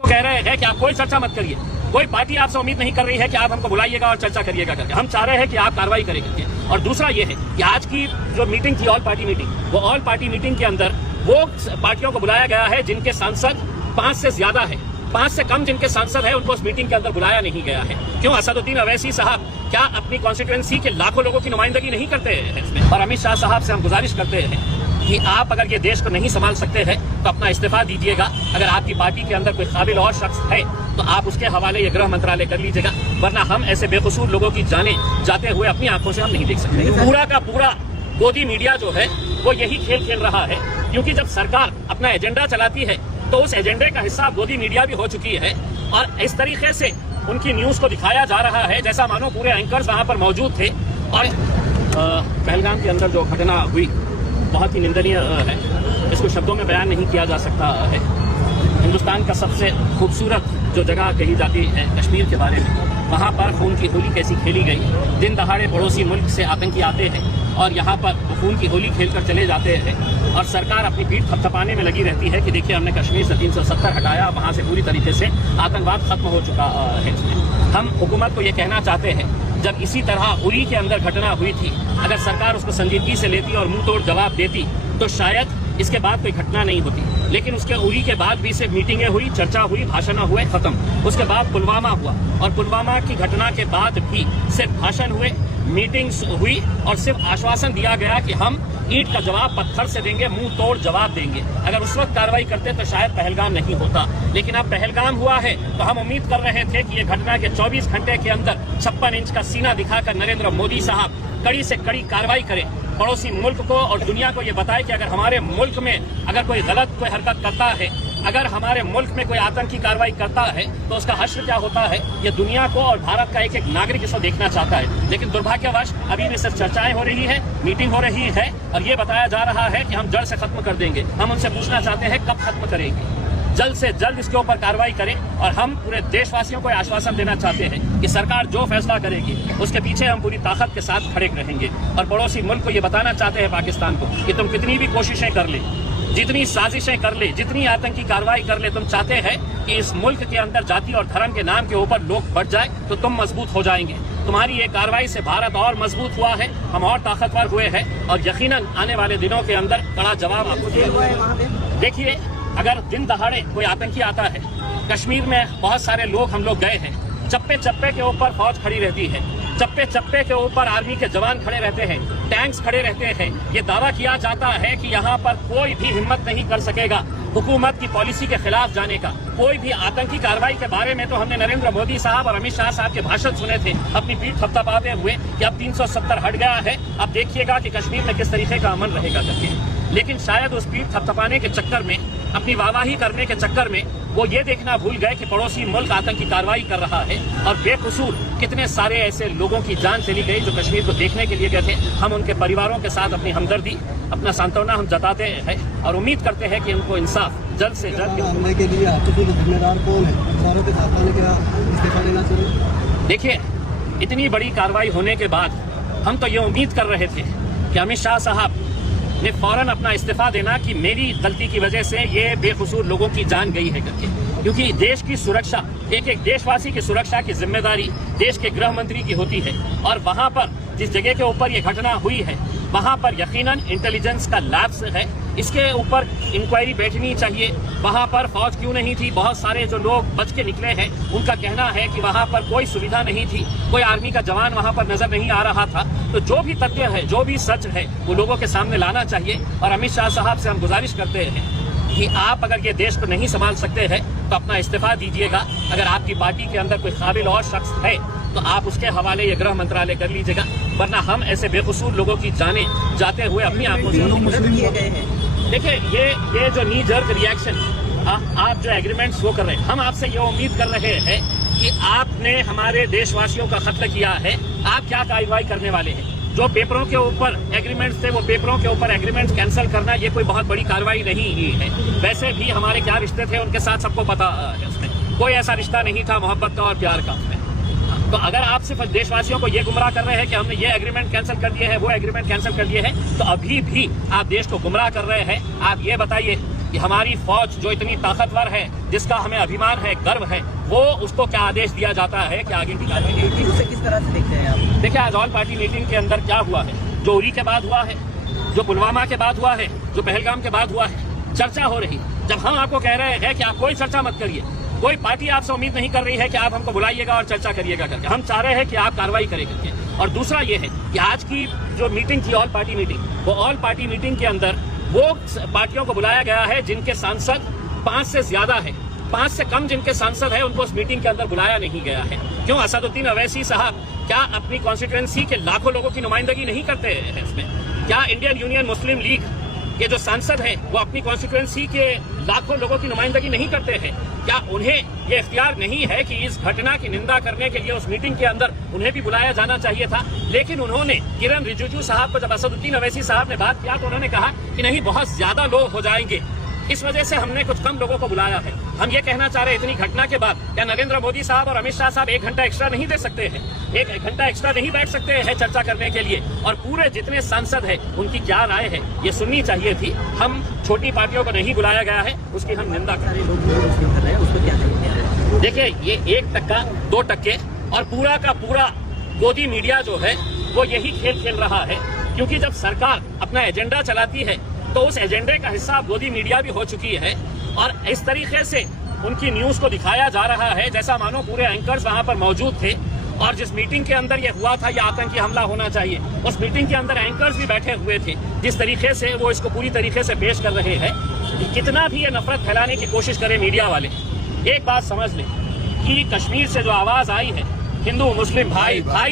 कह रहे हैं कि आप कोई चर्चा मत करिए, कोई पार्टी आपसे उम्मीद नहीं कर रही है कि आप हमको बुलाइएगा और चर्चा करिएगा करके। हम चाह रहे हैं कि आप कार्रवाई करें करके। और दूसरा ये है कि आज की जो मीटिंग थी ऑल पार्टी मीटिंग, वो ऑल पार्टी मीटिंग के अंदर वो पार्टियों को बुलाया गया है जिनके सांसद 5 से ज्यादा है, 5 से कम जिनके सांसद है उनको उस मीटिंग के अंदर बुलाया नहीं गया है। क्यों? असदुद्दीन अवैसी साहब क्या अपनी कॉन्स्टिट्यूएंसी के लाखों लोगों की नुमाइंदगी नहीं करते हैं इसमें? और अमित शाह साहब से हम गुजारिश करते हैं कि आप अगर ये देश को नहीं संभाल सकते हैं तो अपना इस्तीफा दीजिएगा। अगर आपकी पार्टी के अंदर कोई काबिल और शख्स है तो आप उसके हवाले ये गृह मंत्रालय कर लीजिएगा, वरना हम ऐसे बेकसूर लोगों की जानें जाते हुए अपनी आंखों से हम नहीं देख सकते। पूरा का पूरा गोदी मीडिया जो है वो यही खेल खेल रहा है, क्योंकि जब सरकार अपना एजेंडा चलाती है तो उस एजेंडे का हिस्सा गोदी मीडिया भी हो चुकी है। और इस तरीके से उनकी न्यूज को दिखाया जा रहा है जैसा मानो पूरे एंकर्स वहां पर मौजूद थे। और पहलगाम के अंदर जो घटना हुई बहुत ही निंदनीय है, इसको शब्दों में बयान नहीं किया जा सकता है। हिंदुस्तान का सबसे खूबसूरत जो जगह कही जाती है कश्मीर के बारे में, वहाँ पर खून की होली कैसी खेली गई। दिन दहाड़े पड़ोसी मुल्क से आतंकी आते हैं और यहाँ पर खून की होली खेलकर चले जाते हैं और सरकार अपनी पीठ थपथपाने में लगी रहती है कि देखिए हमने कश्मीर से 370 हटाया, वहाँ से पूरी तरीके से आतंकवाद खत्म हो चुका है। हम हुकूमत को ये कहना चाहते हैं, जब इसी तरह उरी के अंदर घटना हुई थी, अगर सरकार उसको संजीदगी से लेती और मुंह तोड़ जवाब देती तो शायद इसके बाद कोई घटना नहीं होती। लेकिन उसके उरी के बाद भी सिर्फ मीटिंगें हुई, चर्चा हुई, भाषण हुए, खत्म। उसके बाद पुलवामा हुआ और पुलवामा की घटना के बाद भी सिर्फ भाषण हुए, मीटिंग्स हुई और सिर्फ आश्वासन दिया गया कि हम ईंट का जवाब पत्थर से देंगे, मुंह तोड़ जवाब देंगे। अगर उस वक्त कार्रवाई करते तो शायद पहलगाम नहीं होता। लेकिन अब पहलगाम हुआ है तो हम उम्मीद कर रहे थे कि ये घटना के 24 घंटे के अंदर 56 इंच का सीना दिखाकर नरेंद्र मोदी साहब कड़ी से कड़ी कार्रवाई करें, पड़ोसी मुल्क को और दुनिया को ये बताए कि अगर हमारे मुल्क में अगर कोई गलत कोई हरकत करता है, अगर हमारे मुल्क में कोई आतंकी कार्रवाई करता है तो उसका हश्र क्या होता है, ये दुनिया को और भारत का एक एक नागरिक इसको देखना चाहता है। लेकिन दुर्भाग्यवश अभी भी सिर्फ चर्चाएं हो रही है, मीटिंग हो रही है और ये बताया जा रहा है कि हम जड़ से खत्म कर देंगे। हम उनसे पूछना चाहते हैं कब खत्म करेंगे? जल्द से जल्द इसके ऊपर कार्रवाई करें। और हम पूरे देशवासियों को आश्वासन देना चाहते हैं कि सरकार जो फैसला करेगी उसके पीछे हम पूरी ताकत के साथ खड़े रहेंगे। और पड़ोसी मुल्क को ये बताना चाहते हैं पाकिस्तान को कि तुम कितनी भी कोशिशें कर ले, जितनी साजिशें कर ले, जितनी आतंकी कार्रवाई कर ले, तुम चाहते हैं कि इस मुल्क के अंदर जाति और धर्म के नाम के ऊपर लोग बढ़ जाए तो तुम मजबूत हो जाएंगे। तुम्हारी ये कार्रवाई से भारत और मजबूत हुआ है, हम और ताकतवर हुए हैं और यकीनन आने वाले दिनों के अंदर कड़ा जवाब आपको देगा। देखिए, अगर दिन दहाड़े कोई आतंकी आता है, कश्मीर में बहुत सारे लोग हम लोग गए हैं, चप्पे चप्पे के ऊपर फौज खड़ी रहती है, चप्पे चप्पे के ऊपर आर्मी के जवान खड़े रहते हैं, टैंक्स खड़े रहते हैं। ये दावा किया जाता है कि यहाँ पर कोई भी हिम्मत नहीं कर सकेगा हुकूमत की पॉलिसी के खिलाफ जाने का। कोई भी आतंकी कार्रवाई के बारे में तो हमने नरेंद्र मोदी साहब और अमित शाह साहब के भाषण सुने थे अपनी पीठ थपथपाते हुए कि अब 370 हट गया है, अब देखिएगा कि कश्मीर में किस तरीके का अमन रहेगा करके। लेकिन शायद उस पीठ थपथपाने के चक्कर में, अपनी वाहवाही करने के चक्कर में वो ये देखना भूल गए कि पड़ोसी मुल्क आतंकी कार्रवाई कर रहा है और बेकसूर कितने सारे ऐसे लोगों की जान चली गई जो कश्मीर को देखने के लिए गए थे। हम उनके परिवारों के साथ अपनी हमदर्दी, अपना सांत्वना हम जताते हैं और उम्मीद करते हैं कि उनको इंसाफ जल्द से जल्द हमले के लिए जिम्मेदार कौन है? परिवारों के साथ आने के इस्तीफा देना चाहिए। देखिए, इतनी बड़ी कार्रवाई होने के बाद हम तो ये उम्मीद कर रहे थे कि अमित शाह साहब ने फौरन अपना इस्तीफा देना कि मेरी गलती की वजह से ये बेकसूर लोगों की जान गई है करके। क्योंकि देश की सुरक्षा, एक एक देशवासी की सुरक्षा की जिम्मेदारी देश के गृह मंत्री की होती है। और वहां पर जिस जगह के ऊपर ये घटना हुई है वहां पर यकीनन इंटेलिजेंस का लैब्स है, इसके ऊपर इंक्वायरी बैठनी चाहिए। वहां पर फौज क्यों नहीं थी? बहुत सारे जो लोग बच के निकले हैं उनका कहना है कि वहां पर कोई सुविधा नहीं थी, कोई आर्मी का जवान वहां पर नजर नहीं आ रहा था। तो जो भी तथ्य है, जो भी सच है, वो लोगों के सामने लाना चाहिए। और अमित शाह साहब से हम गुजारिश करते हैं कि आप अगर ये देश को नहीं संभाल सकते हैं तो अपना इस्तीफा दीजिएगा। अगर आपकी पार्टी के अंदर कोई काबिल और शख्स है तो आप उसके हवाले ये गृह मंत्रालय कर लीजिएगा, वरना हम ऐसे बेकसूर लोगों की जाने जाते हुए अपनी आंखों से। देखिए, ये जो नी जर्क रिएक्शन, आप जो एग्रीमेंट्स वो कर रहे हैं, हम आपसे ये उम्मीद कर रहे हैं कि आपने हमारे देशवासियों का कत्ल किया है, आप क्या कार्रवाई करने वाले हैं? जो पेपरों के ऊपर एग्रीमेंट्स थे वो पेपरों के ऊपर एग्रीमेंट्स कैंसिल करना ये कोई बहुत बड़ी कार्रवाई नहीं ही है। वैसे भी हमारे क्या रिश्ते थे उनके साथ सबको पता है, उसमें कोई ऐसा रिश्ता नहीं था मोहब्बत का और प्यार का। तो अगर आप सिर्फ देशवासियों को ये गुमराह कर रहे हैं कि हमने ये एग्रीमेंट कैंसिल कर दिए हैं, वो एग्रीमेंट कैंसिल कर दिए हैं, तो अभी भी आप देश को गुमराह कर रहे हैं। आप ये बताइए कि हमारी फौज जो इतनी ताकतवर है, जिसका हमें अभिमान है, गर्व है, वो उसको क्या आदेश दिया जाता है कि आगे की कार्रवाई। उसे किस तरह से देखते हैं आप? देखिए, आज ऑल पार्टी मीटिंग के अंदर क्या हुआ है, जो उरी के बाद हुआ है, जो पुलवामा के बाद हुआ है, जो पहलगाम के बाद हुआ है, चर्चा हो रही। जब हम आपको कह रहे हैं कि आप कोई चर्चा मत करिए, कोई पार्टी आपसे उम्मीद नहीं कर रही है कि आप हमको बुलाइएगा और चर्चा करिएगा करके, हम चाह रहे हैं कि आप कार्रवाई करें करके। और दूसरा ये है कि आज की जो मीटिंग थी ऑल पार्टी मीटिंग, वो ऑल पार्टी मीटिंग के अंदर वो पार्टियों को बुलाया गया है जिनके सांसद 5 से ज्यादा है, 5 से कम जिनके सांसद है उनको उस मीटिंग के अंदर बुलाया नहीं गया है। क्यों? असदुद्दीन अवैसी साहब क्या अपनी कॉन्स्टिट्यूएंसी के लाखों लोगों की नुमाइंदगी नहीं करते हैं इसमें? क्या इंडियन यूनियन मुस्लिम लीग के जो सांसद हैं वो अपनी कॉन्स्टिट्यूएंसी के लाखों लोगों की नुमाइंदगी नहीं करते हैं? क्या उन्हें ये इख्तियार नहीं है कि इस घटना की निंदा करने के लिए उस मीटिंग के अंदर उन्हें भी बुलाया जाना चाहिए था? लेकिन उन्होंने किरण रिजिजू साहब को, जब असदुद्दीन अवैसी साहब ने बात किया तो उन्होंने कहा कि नहीं, बहुत ज्यादा लोग हो जाएंगे, इस वजह से हमने कुछ कम लोगों को बुलाया है। हम ये कहना चाह रहे हैं, इतनी घटना के बाद क्या नरेंद्र मोदी साहब और अमित शाह साहब 1 घंटा एक्स्ट्रा नहीं दे सकते हैं? 1 घंटा एक्स्ट्रा नहीं बैठ सकते हैं चर्चा करने के लिए? और पूरे जितने सांसद हैं उनकी क्या राय है ये सुननी चाहिए थी। हम छोटी पार्टियों को नहीं बुलाया गया है, उसकी हम निंदा करें। उसको क्या कहेंगे? देखिए, ये 1%, 2% और पूरा का पूरा गोदी मीडिया जो है वो यही खेल खेल रहा है। क्योंकि जब सरकार अपना एजेंडा चलाती है तो उस एजेंडे का हिस्सा गोदी मीडिया भी हो चुकी है, और इस तरीके से उनकी न्यूज को दिखाया जा रहा है जैसा मानो पूरे एंकर्स वहां पर मौजूद थे। और जिस मीटिंग के अंदर ये हुआ था, ये आतंकी हमला होना चाहिए, उस मीटिंग के अंदर एंकर्स भी बैठे हुए थे। जिस तरीके से वो इसको पूरी तरीके से पेश कर रहे हैं, कितना भी ये नफरत फैलाने की कोशिश करें मीडिया वाले, एक बात समझ लें कि कश्मीर से जो आवाज आई है, हिंदू मुस्लिम भाई भाई